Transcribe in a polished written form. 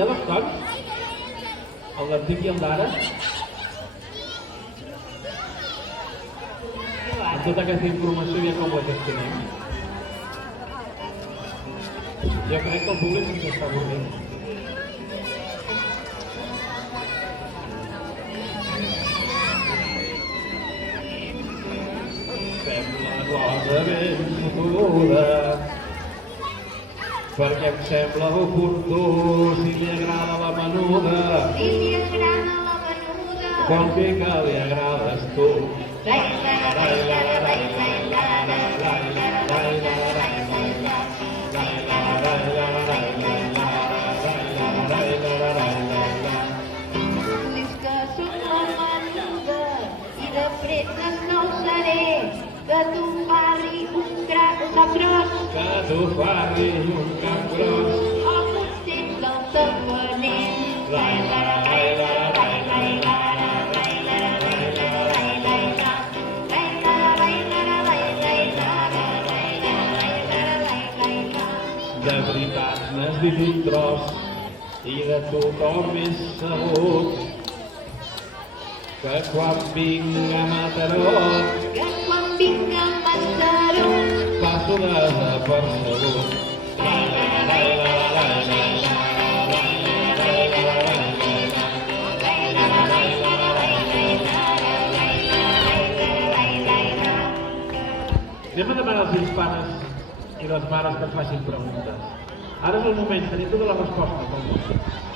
hi ha dos tons? El d'antic i el d'ara? Amb tota aquesta informació ja com la gestionem? Jo crec que el públic ens està avorrint. Sembla cosa ben fotuda, perquè em sembla oportú si li agrada la menuda. Si li agrada la menuda. Com que li agrades tu. Que tu farri un cap gros. Que tu farri un cap gros. O potser del tafaner. De veritat n'has dit un tros i de tothom és sabut que quan vinc a Mataró passo desapercebut. Anem a demanar als fills pares i les mares que ens facin preguntes. Ara és el moment, tenim totes les respostes del món.